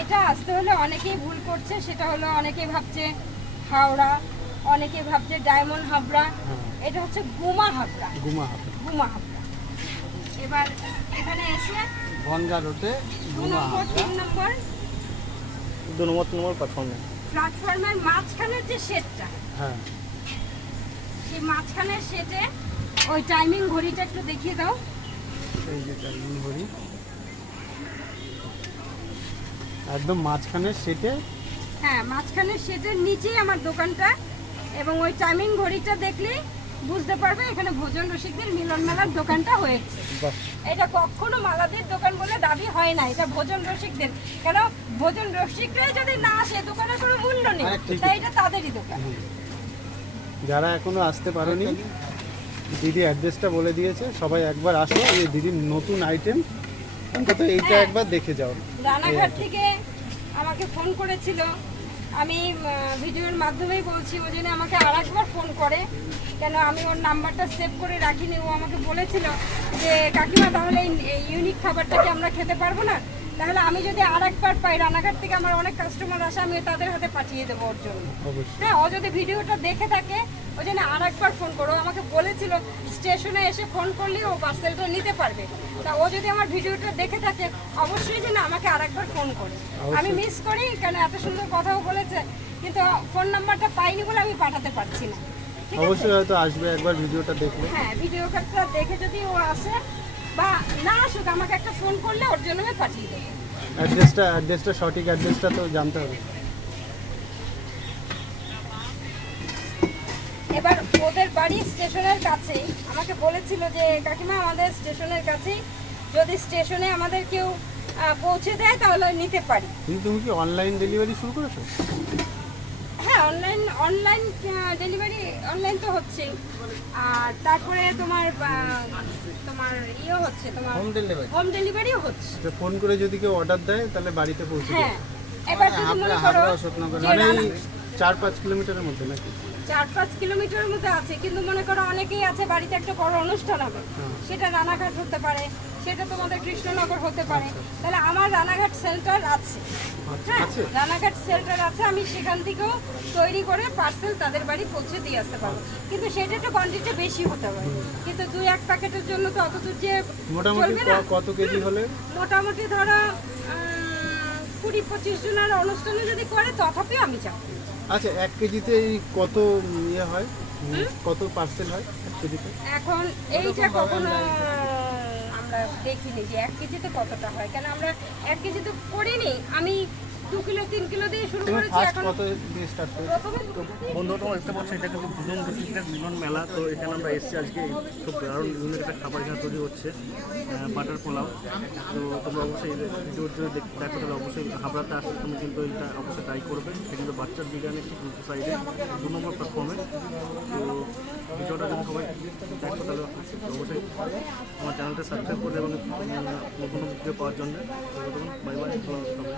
এটা আসতে হলে অনেকেই ভুল করছে, সেটা হলো অনেকেই ভাবছে হাওড়া, অনেকে ভাবছে ডায়মন্ড হাবড়া, এটা হচ্ছে গুমা হাবড়া। গুমা হাবড়া। এবার এখানে এসে বনগা রোডে 2 নম্বর 3 নম্বর 2 নম্বর 3 নম্বর প্ল্যাটফর্মের মাঝখানের যে শেডটা, হ্যাঁ সেই মাঝখানের শেডে ওই টাইমিং ঘড়িটা একটু দেখিয়ে দাও। এই যে টাইমিং ঘড়ি একদম মাঝখানের সেটে, হ্যাঁ মাঝখানের শেডের নিচেই আমার দোকানটা, এবং ওই টাইমিং ঘড়িটা দেখলেই বুঝতে পারবে এখানে ভোজন রসিকদের মিলন মেলার দোকানটা হয়েছে। এটা কখনো মালাদের দোকান বলে দাবি হয় না, এটা ভোজন রসিকদের। কেন ভোজন রসিকরাই যদি না আসে দোকানের কোনো মূল্য নেই, তাই এটা তাদেরই দোকান। যারা এখনো আসতে পারেনি, দিদি অ্যাড্রেসটা বলে দিয়েছে, সবাই একবার আসো। এই দিদির নতুন আইটেম অন্তত এইটা একবার দেখে যাও। রানাঘাট থেকে আমাকে ফোন করেছিল, আমি ভিডিওর মাধ্যমেই বলছি, ও জন্য আমাকে আরেকবার ফোন করে। কেন আমি ওর নাম্বারটা সেভ করে রাখিনি। ও আমাকে বলেছিল যে কাকিমা তাহলে এই ইউনিক খাবারটাকে আমরা খেতে পারবো না, তাহলে আমি যদি আরেকবার পাই, রানাঘাট থেকে আমার অনেক কাস্টমার আসে, আমি তাদের হাতে পাঠিয়ে দেবো ওর জন্য। হ্যাঁ, ও যদি ভিডিওটা দেখে থাকে ওই জন্য আরেকবার ফোন করো। আমাকে বলেছিল স্টেশনে এসে ফোন করলে ও পার্সেলটা নিতে পারবে। তা ও যদি আমার ভিডিওটা দেখে থাকে অবশ্যই যেন আমাকে আরেকবার ফোন করে। আমি মিস করি, কেন এত সুন্দর কথাও বলেছে, কিন্তু ফোন নাম্বারটা পাইনি বলে আমি পাঠাতে পারছি না। অবশ্যই হয়তো আসবে একবার ভিডিওটা দেখলে। হ্যাঁ, ভিডিওটা দেখে যদি ও আসে বা না আসুক, আমাকে একটা ফোন করলে ওর জন্য আমি পাঠিয়ে দেবো। অ্যাড্রেসটা সঠিক অ্যাড্রেসটা তো জানতে হবে। এবার ওদের বাড়ি স্টেশনের কাছেই, আমাকে বলেছিল যে কাকিমা আমাদের স্টেশনের কাছেই, যদি স্টেশনে আমাদের কেউ পৌঁছে দেয় তাহলে নিতে পারি। কিন্তু তুমি কি অনলাইন ডেলিভারি শুরু করেছো? হ্যাঁ, অনলাইন ডেলিভারি, অনলাইন তো হচ্ছেই। আর তারপরে তোমার ইয়ে হচ্ছে, তোমার হোম ডেলিভারিও হচ্ছে। ফোন করে যদি কেউ অর্ডার দেয় তাহলে বাড়িতে পৌঁছে হ্যাঁ, দেবে। এবার যদি মনে করো মানে 4-5 কিলোমিটারের মধ্যে নাকি? 4-5 কিলোমিটারের মধ্যে আছে, কিন্তু মনে করো অনেকেই আছে বাড়িতে একটা বড় অনুষ্ঠান হবে, সেটা রানাঘাট হতে পারে, সেটা তোমাদের কৃষ্ণনগর হতে পারে, তাহলে আমার রানাঘাট সেন্টার আছে। হ্যাঁ, রানাঘাট সেন্টার আছে, আমি সেখান থেকেও তৈরি করে পার্সেল তাদের বাড়ি পৌঁছে দিয়ে আসতে পারবো। কিন্তু সেটা একটু কোয়ান্টিটি বেশি হতে পারে, কিন্তু 2-1 প্যাকেটের জন্য তো অত দূর যে মোটামুটি কত কেজি হলে? মোটামুটি ধরো 20-25 জনের অনুষ্ঠানে যদি করে তথাপি আমি যাবো। আচ্ছা, 1 কেজিতে কত ইয়ে হয়, কত পার্সেল হয় 1 কেজিতে? এখন এইটা কখনো আমরা দেখিনি যে 1 কেজিতে কতটা হয়, কেন আমরা 1 কেজি তো করিনি। আমি 2 কিলো 3 কিলো দিয়ে শুরু করেছি। এখন কত দিয়ে স্টার্ট করেছি? বন্ধুরা তোমরা দেখতে পাচ্ছ, এটা কিন্তু ভোজন রসিকদের মিলন মেলা। তো এখানে আমরা এসেছি আজকে, খুব দারুণ ইউনিক একটা খাবার এখানে তৈরি হচ্ছে, বাটার পোলাও। তো তোমরা অবশ্যই ভিডিও যদি দেখো তাহলে অবশ্যই হাবড়াতে আসলে তুমি কিন্তু এটা অবশ্যই ট্রাই করবে। এটা কিন্তু বাচ্চার বিরিয়ানি, ঠিক উল্টো সাইডে 2 নম্বর প্ল্যাটফর্মে। তো ভিডিওটা যদি সবাই দেখো তাহলে অবশ্যই আমার চ্যানেলটা সাবস্ক্রাইব করবে এবং নতুন ভিডিও পাওয়ার জন্য। বাই বাই সবাই।